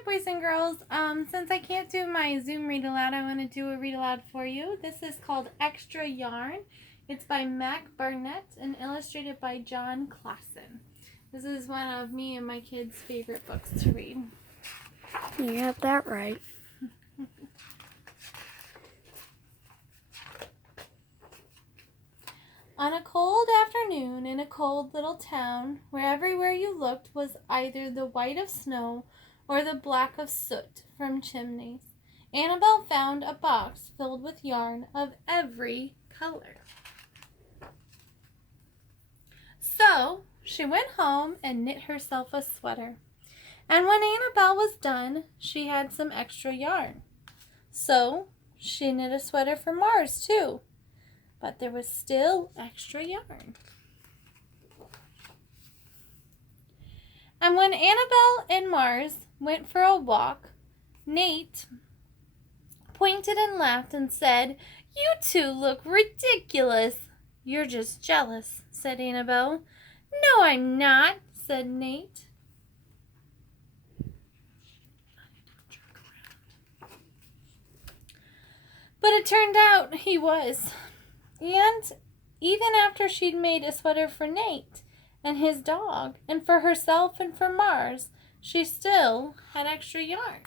Hi, boys and girls. Since I can't do my Zoom read aloud, I want to do a read aloud for you. This is called Extra Yarn. It's by Barnett and illustrated by John Classen. This is one of me and my kids' favorite books to read. You got that right. On a cold afternoon in a cold little town, where everywhere you looked was either the white of snow or the black of soot from chimneys, Annabelle found a box filled with yarn of every color. So she went home and knit herself a sweater. And when Annabelle was done, she had some extra yarn. So she knit a sweater for Mars too. But there was still extra yarn. And when Annabelle and Mars went for a walk, Nate pointed and laughed and said, "You two look ridiculous." "You're just jealous," said Annabelle. "No, I'm not," said Nate. But it turned out he was. And even after she'd made a sweater for Nate and his dog, and for herself and for Mars, she still had extra yarn.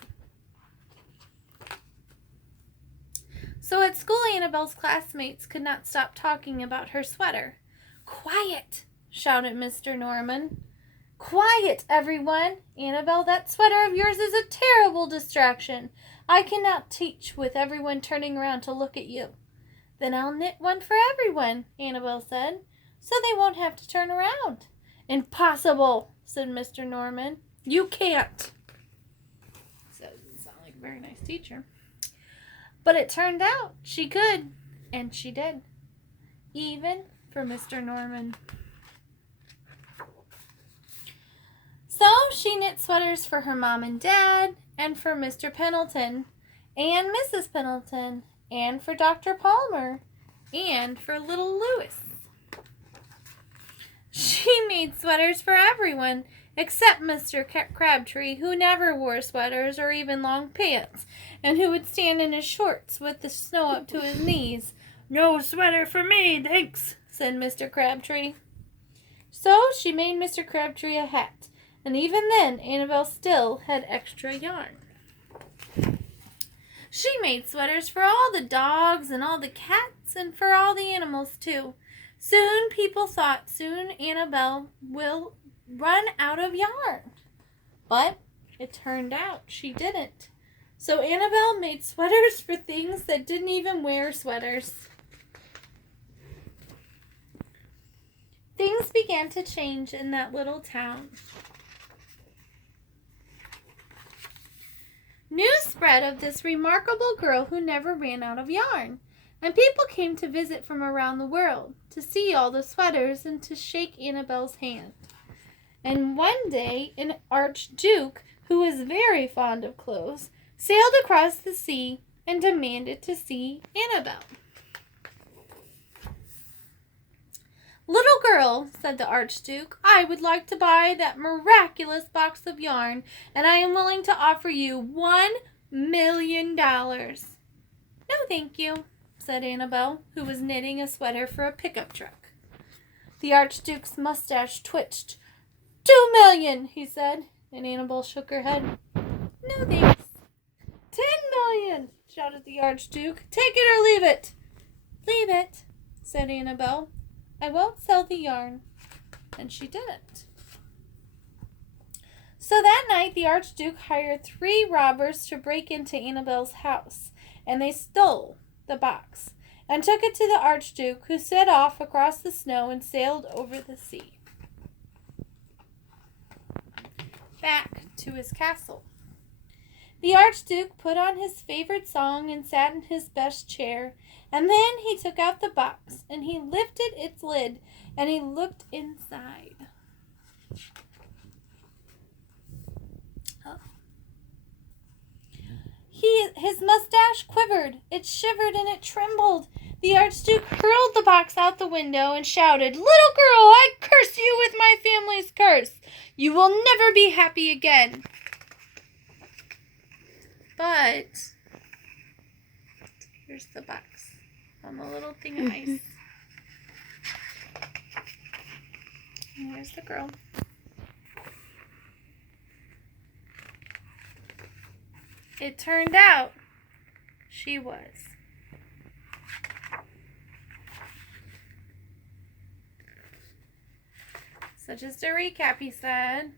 So at school, Annabelle's classmates could not stop talking about her sweater. "Quiet!" shouted Mr. Norman. "Quiet, everyone! Annabelle, that sweater of yours is a terrible distraction. I cannot teach with everyone turning around to look at you." "Then I'll knit one for everyone," Annabelle said, "so they won't have to turn around." "Impossible," said Mr. Norman. "You can't." So it doesn't sound like a very nice teacher. But it turned out she could, and she did. Even for Mr. Norman. So she knit sweaters for her mom and dad, and for Mr. Pendleton, and Mrs. Pendleton, and for Dr. Palmer, and for little Louis. She made sweaters for everyone, except Mr. Crabtree, who never wore sweaters or even long pants, and who would stand in his shorts with the snow up to his knees. "No sweater for me, thanks," said Mr. Crabtree. So she made Mr. Crabtree a hat, and even then Annabelle still had extra yarn. She made sweaters for all the dogs and all the cats and for all the animals too. Soon people thought Annabelle will run out of yarn. But it turned out she didn't. So Annabelle made sweaters for things that didn't even wear sweaters. Things began to change in that little town. News spread of this remarkable girl who never ran out of yarn, and people came to visit from around the world to see all the sweaters and to shake Annabelle's hand. And one day an archduke, who was very fond of clothes, sailed across the sea and demanded to see Annabelle. "Little girl," said the archduke, "I would like to buy that miraculous box of yarn, and I am willing to offer you $1,000,000. "No, thank you," said Annabelle, who was knitting a sweater for a pickup truck. The archduke's mustache twitched. $2,000,000, he said, and Annabelle shook her head. "No, thanks." $10,000,000, shouted the archduke. "Take it or leave it." "Leave it," said Annabelle. "I won't sell the yarn." And she didn't. So that night the archduke hired 3 robbers to break into Annabelle's house, and they stole the box and took it to the archduke, who set off across the snow and sailed over the sea back to his castle. The archduke put on his favorite song and sat in his best chair, and then he took out the box and he lifted its lid and he looked inside. His mustache quivered, it shivered, and it trembled. The archduke hurled the box out the window and shouted, "Little girl, I curse you with my family's curse. You will never be happy again." But here's the box on the little thing of ice. And here's the girl. It turned out she was. So just to recap, he said,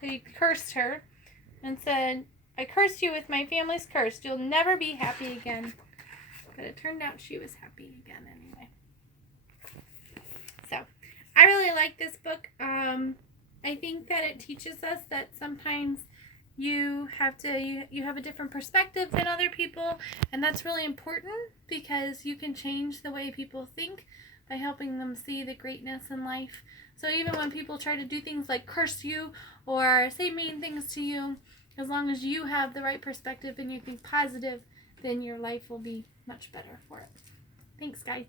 he cursed her and said, I cursed you with my family's curse. You'll never be happy again. But it turned out she was happy again anyway. So, I really like this book. I think that it teaches us that sometimes you have a different perspective than other people, and that's really important because you can change the way people think by helping them see the greatness in life. So even when people try to do things like curse you or say mean things to you, as long as you have the right perspective and you think positive, then your life will be much better for it. Thanks, guys.